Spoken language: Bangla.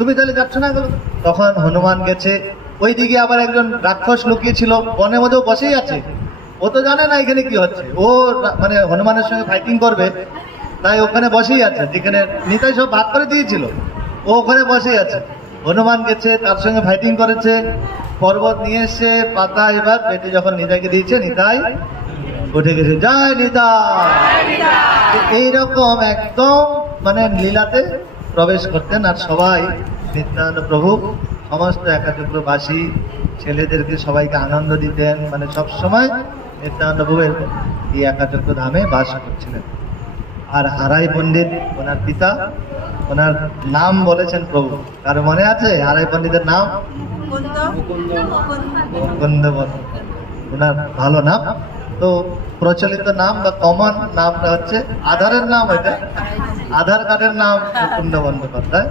তুমি তাহলে যাচ্ছ না কেন? তখন হনুমান গেছে, ওইদিকে আবার একজন রাক্ষস লুকিয়েছিল বনের মধ্যেও বসেই আছে। ও তো জানে না এখানে কি হচ্ছে, ও মানে হনুমানের সঙ্গে ফাইটিং করবে, তাই ওখানে বসেই আছে, যেখানে নিতাই সব ভাগ করে দিয়েছিল ও ওখানে বসেই আছে। হনুমান গেছে, তার সঙ্গে ফাইটিং করেছে, পর্বত নিয়ে এসে পাতা এবার পেটে যখন নিতাইকে দিয়েছে, নিতাই উঠে গেছে, জয় নিতাই। এইরকম একদম মানে লীলাতে প্রবেশ করতেন। আর সবাই নিত্যানন্দ প্রভু সমস্ত একাচক্রবাসী ছেলেদেরকে সবাইকে আনন্দ দিতেন, মানে সব সময় নিত্যানন্দ প্রভু এই একাচক্র ধামে বাস করছিলেন। আর হারাই পণ্ডিত ওনার পিতা, ওনার নাম বলেছেন প্রভু, কার মনে আছে হারাই পণ্ডিতের নাম? মুকুন্দ বর্মন, ওনার ভালো নাম। তো প্রচলিত নাম বা কমন নামটা হচ্ছে, আধারের নাম, ওইটা আধার কার্ডের নাম মুকুন্দ বন্দ্যোপাধ্যায়।